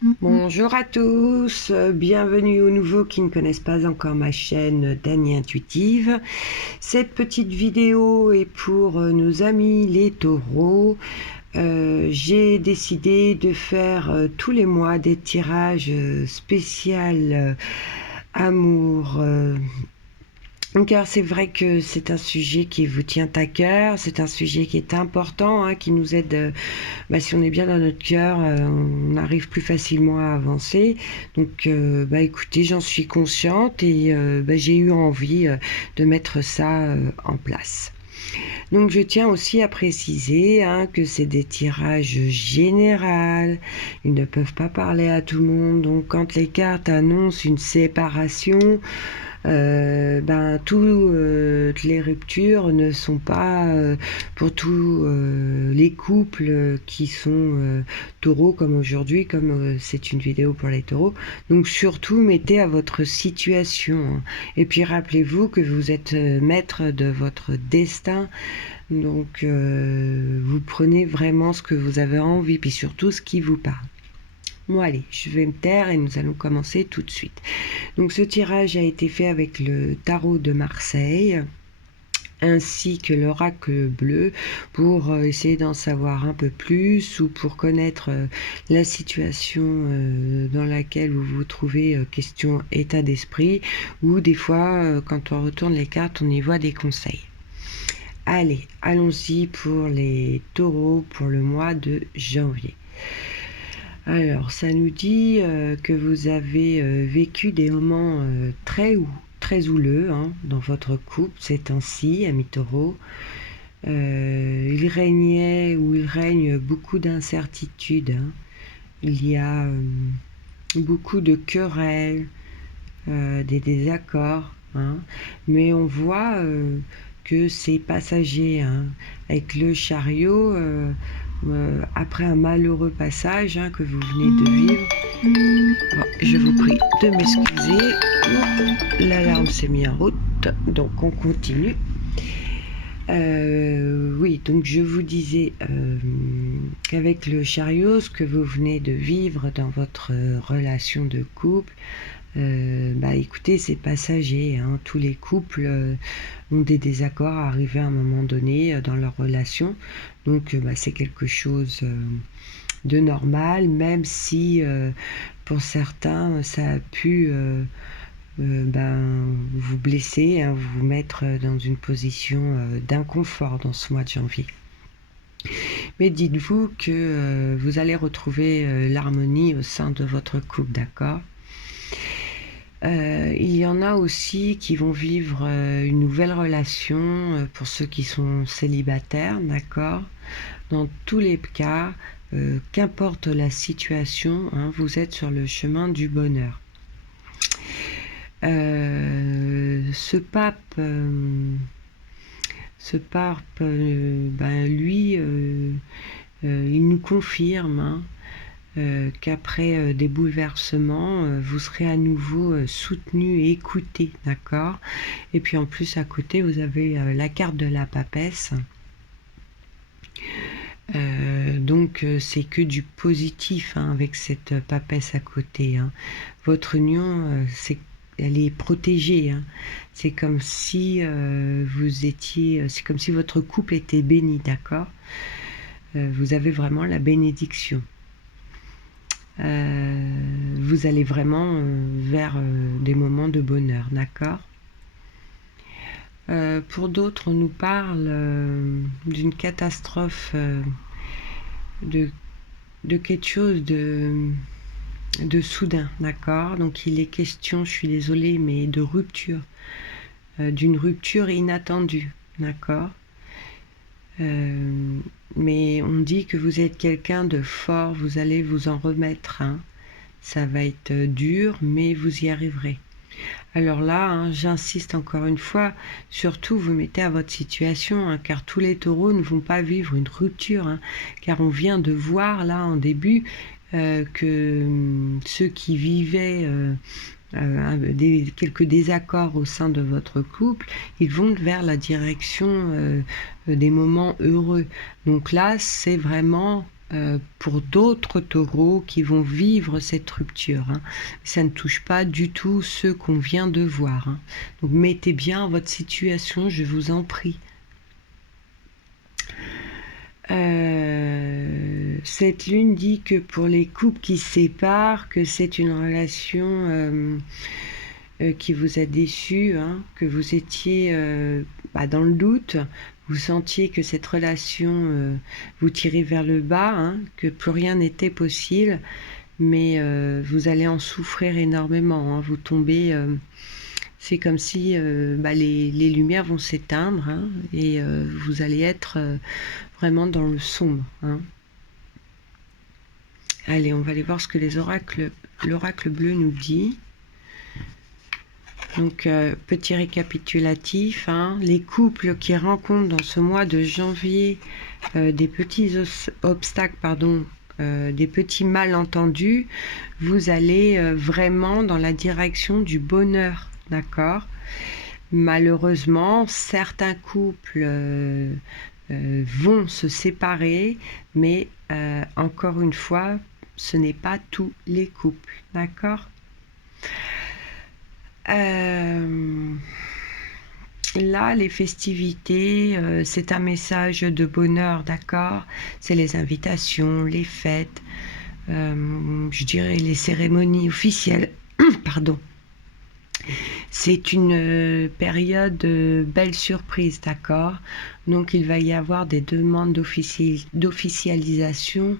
Bonjour à tous, bienvenue aux nouveaux qui ne connaissent pas encore ma chaîne Dany Intuitive. Cette petite vidéo est pour nos amis les taureaux. J'ai décidé de faire tous les mois des tirages spécial amour. Car c'est vrai que c'est un sujet qui vous tient à cœur, c'est un sujet qui est important, hein, qui nous aide, si on est bien dans notre cœur, on arrive plus facilement à avancer. Donc écoutez, j'en suis consciente et j'ai eu envie de mettre ça en place. Donc je tiens aussi à préciser que c'est des tirages généraux, ils ne peuvent pas parler à tout le monde. Donc quand les cartes annoncent une séparation, toutes les ruptures ne sont pas pour tous les couples qui sont taureaux comme aujourd'hui, comme c'est une vidéo pour les taureaux. Donc surtout mettez à votre situation, et puis rappelez-vous que vous êtes maître de votre destin. Donc vous prenez vraiment ce que vous avez envie, puis surtout ce qui vous parle. Bon allez, je vais me taire et nous allons commencer tout de suite. Donc ce tirage a été fait avec le tarot de Marseille ainsi que l'oracle bleu pour essayer d'en savoir un peu plus ou pour connaître la situation dans laquelle vous vous trouvez, question état d'esprit, ou des fois quand on retourne les cartes on y voit des conseils. Allez, allons-y pour les taureaux pour le mois de janvier. Alors, ça nous dit que vous avez vécu des moments très houleux dans votre couple ces temps-ci, amis taureaux. Il régnait ou il règne beaucoup d'incertitudes. Il y a beaucoup de querelles, des désaccords. Mais on voit que c'est passager. Avec le chariot, après un malheureux passage que vous venez de vivre. Bon, je vous prie de m'excuser. L'alarme s'est mise en route, donc on continue. Oui, donc je vous disais qu'avec le chariot, ce que vous venez de vivre dans votre relation de couple, écoutez, c'est passager. Tous les couples ont des désaccords arrivés à un moment donné dans leur relation. Donc c'est quelque chose de normal, même si pour certains ça a pu vous blesser, vous mettre dans une position d'inconfort dans ce mois de janvier. Mais dites-vous que vous allez retrouver l'harmonie au sein de votre couple, d'accord ? Il y en a aussi qui vont vivre une nouvelle relation pour ceux qui sont célibataires, d'accord ? Dans tous les cas, qu'importe la situation, vous êtes sur le chemin du bonheur. Ce pape, lui, il nous confirme qu'après des bouleversements, vous serez à nouveau soutenu et écouté, d'accord ? Et puis en plus à côté, vous avez la carte de la papesse. Donc c'est que du positif avec cette papesse à côté. Votre union, elle est protégée. C'est comme si c'est comme si votre couple était béni, d'accord ? Vous avez vraiment la bénédiction. Vous allez vraiment vers des moments de bonheur, d'accord ? Pour d'autres, on nous parle d'une catastrophe, de quelque chose de soudain, d'accord ? Donc il est question, je suis désolée, mais de rupture, d'une rupture inattendue, d'accord ? Mais on dit que vous êtes quelqu'un de fort, vous allez vous en remettre. Ça va être dur, mais vous y arriverez. Alors là, j'insiste encore une fois, surtout vous mettez à votre situation, car tous les taureaux ne vont pas vivre une rupture, car on vient de voir là en début que ceux qui vivaient quelques désaccords au sein de votre couple, ils vont vers la direction des moments heureux. Donc là, c'est vraiment pour d'autres taureaux qui vont vivre cette rupture, hein. Ça ne touche pas du tout ceux qu'on vient de voir, hein. Donc mettez bien votre situation, je vous en prie. Cette lune dit que pour les couples qui se séparent, que c'est une relation qui vous a déçu, hein, que vous étiez dans le doute, vous sentiez que cette relation vous tirait vers le bas, hein, que plus rien n'était possible, mais vous allez en souffrir énormément, hein, vous tombez, c'est comme si les lumières vont s'éteindre, hein, et vous allez être vraiment dans le sombre, hein. Allez, on va aller voir ce que l'oracle bleu nous dit. Donc, petit récapitulatif, hein, les couples qui rencontrent dans ce mois de janvier des petits obstacles, des petits malentendus, vous allez vraiment dans la direction du bonheur, d'accord? Malheureusement, certains couples vont se séparer, mais encore une fois, ce n'est pas tous les couples, d'accord? Là, les festivités, c'est un message de bonheur, d'accord? C'est les invitations, les fêtes, je dirais les cérémonies officielles, pardon. C'est une période de belles surprises, d'accord? Donc, il va y avoir des demandes d'officialisation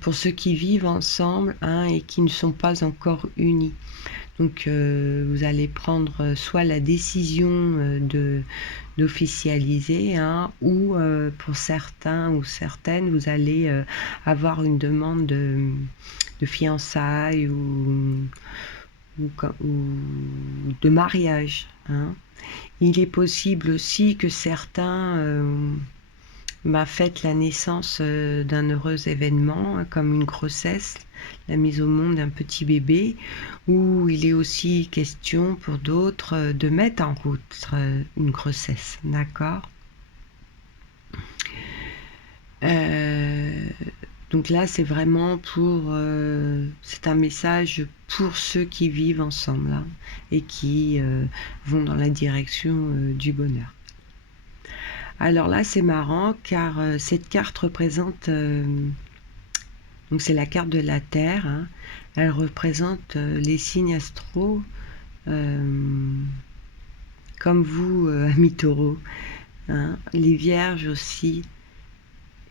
pour ceux qui vivent ensemble, hein, et qui ne sont pas encore unis. Donc, vous allez prendre soit la décision d'officialiser, hein, ou pour certains ou certaines, vous allez avoir une demande de fiançailles ou de mariage, hein. Il est possible aussi que certains fêtent la naissance d'un heureux événement, hein, comme une grossesse, la mise au monde d'un petit bébé, ou il est aussi question pour d'autres de mettre en route une grossesse, d'accord? Donc là, c'est vraiment pour... c'est un message pour ceux qui vivent ensemble, hein, et qui vont dans la direction du bonheur. Alors là, c'est marrant, car cette carte représente... donc c'est la carte de la Terre, hein. Elle représente les signes astro, comme vous, amis taureaux, hein, les vierges aussi,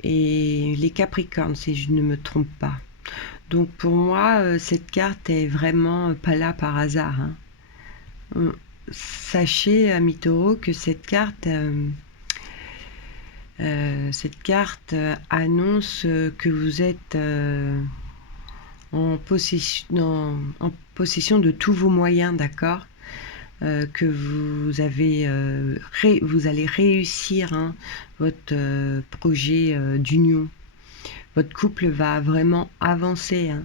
et les capricornes, si je ne me trompe pas. Donc pour moi, cette carte est vraiment pas là par hasard, hein. Sachez, amis taureaux, que cette carte annonce que vous êtes en possession de tous vos moyens, d'accord? Que vous allez réussir, hein, votre projet d'union. Votre couple va vraiment avancer, hein.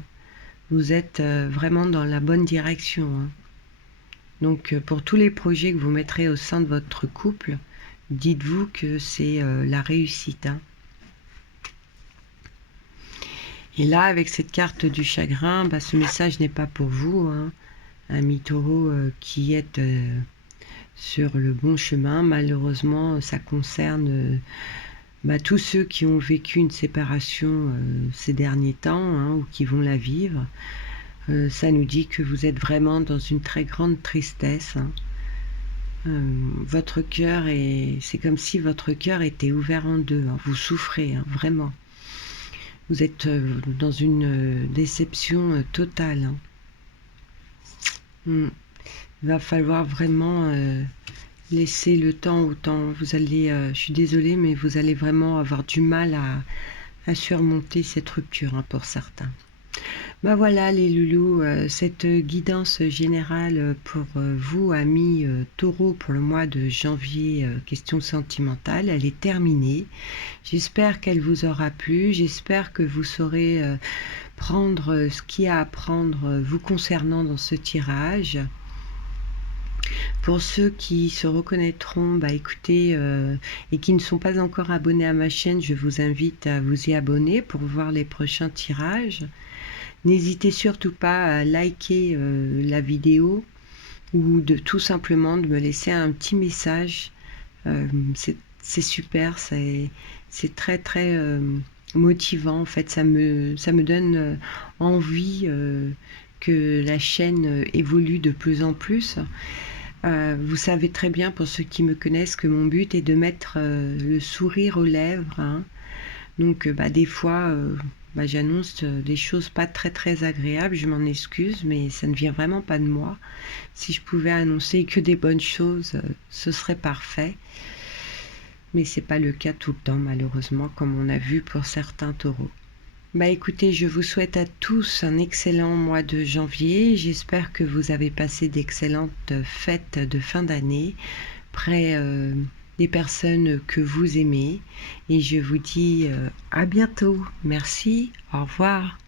Vous êtes vraiment dans la bonne direction, hein. Donc pour tous les projets que vous mettrez au sein de votre couple, dites-vous que c'est la réussite, hein. Et là, avec cette carte du chagrin, ce message n'est pas pour vous, hein, amis taureaux qui êtes sur le bon chemin. Malheureusement, ça concerne tous ceux qui ont vécu une séparation ces derniers temps, hein, ou qui vont la vivre. Ça nous dit que vous êtes vraiment dans une très grande tristesse, hein. Votre cœur c'est comme si votre cœur était ouvert en deux, hein. Vous souffrez, hein, vraiment. Vous êtes dans une déception totale, hein. Il va falloir vraiment laisser le temps au temps. Vous allez, je suis désolée, mais vous allez vraiment avoir du mal à surmonter cette rupture, hein, pour certains. Voilà les loulous, cette guidance générale pour vous, amis taureaux, pour le mois de janvier, question sentimentale, elle est terminée. J'espère qu'elle vous aura plu, j'espère que vous saurez prendre ce qu'il y a à prendre vous concernant dans ce tirage. Pour ceux qui se reconnaîtront, bah écoutez, et qui ne sont pas encore abonnés à ma chaîne, je vous invite à vous y abonner pour voir les prochains tirages. N'hésitez surtout pas à liker la vidéo ou de tout simplement de me laisser un petit message. C'est super, c'est très très motivant. En fait, ça me donne envie que la chaîne évolue de plus en plus. Vous savez très bien, pour ceux qui me connaissent, que mon but est de mettre le sourire aux lèvres, hein. Donc bah, des fois, bah, j'annonce des choses pas très très agréables, je m'en excuse, mais ça ne vient vraiment pas de moi. Si je pouvais annoncer que des bonnes choses, ce serait parfait. Mais c'est pas le cas tout le temps, malheureusement, comme on a vu pour certains taureaux. Bah écoutez, je vous souhaite à tous un excellent mois de janvier. J'espère que vous avez passé d'excellentes fêtes de fin d'année près des personnes que vous aimez. Et je vous dis à bientôt. Merci, au revoir.